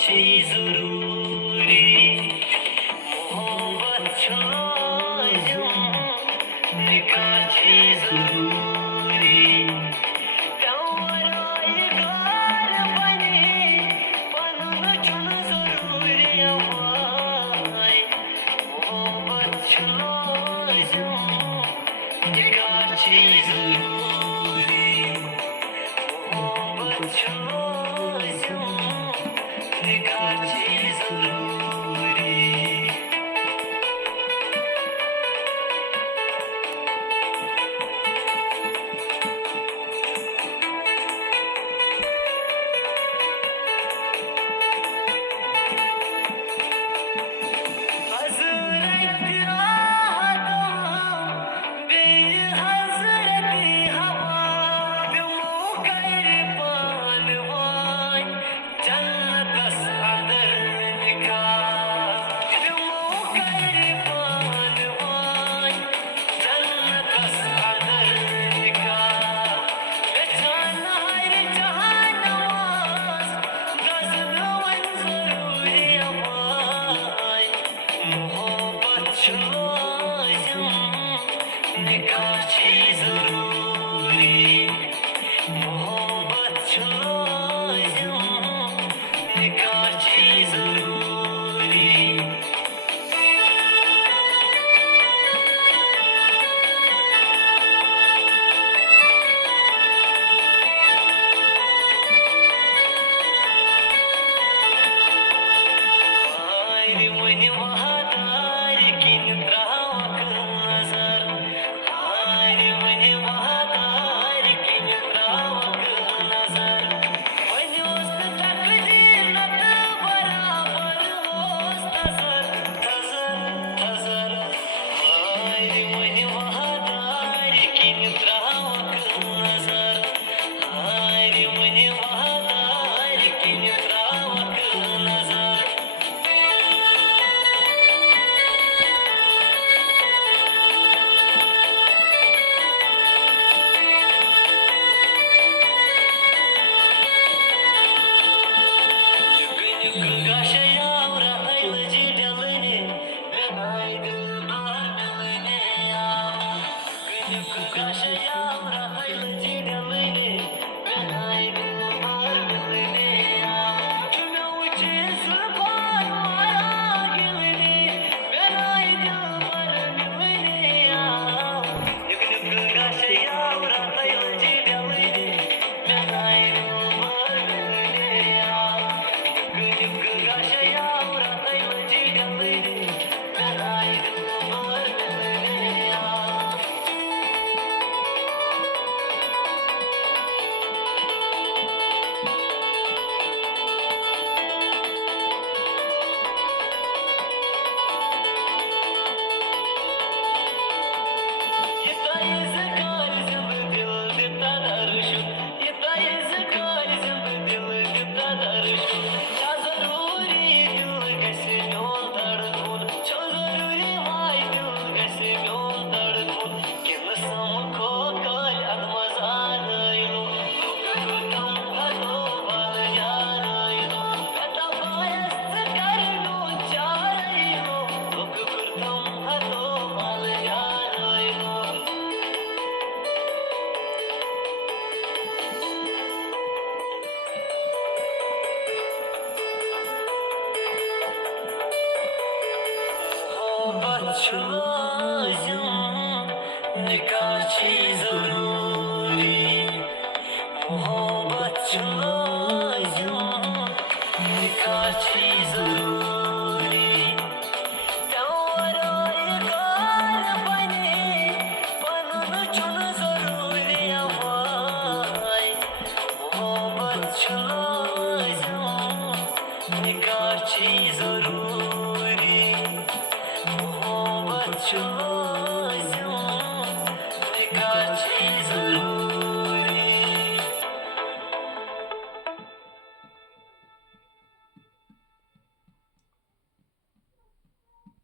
छी जरूरी मोहब्बत छोड़ो निकाह छी जरूरी त्यावर घर बने बनून चुन जरूरी हवाय मोहब्बत छोड़ो निकाह छी जरूरी मोहब्बत छोड़ो निकाह छी जरूरी निकाह छी जरूरी मोहब्बत छोड़ो निकाह छी जरूरी वनी वहादार किन त्रावक नजर वनी वहादार किन त्रावक नजर वनी उस्त तकदीर नत बराबर होस्त सर थजर थजर वनी वहादार किन त्रावक नजर वनी वहादार किन त्रावक नजर निकाह छी जरूरी मोहब्बत छोड़ो निकाह छी जरूरी त्यावर घर बने बनून चुन जरूरी हवाय मोहब्बत छोड़ो निकाह छी जरूरी मोहब्बत छोड़ो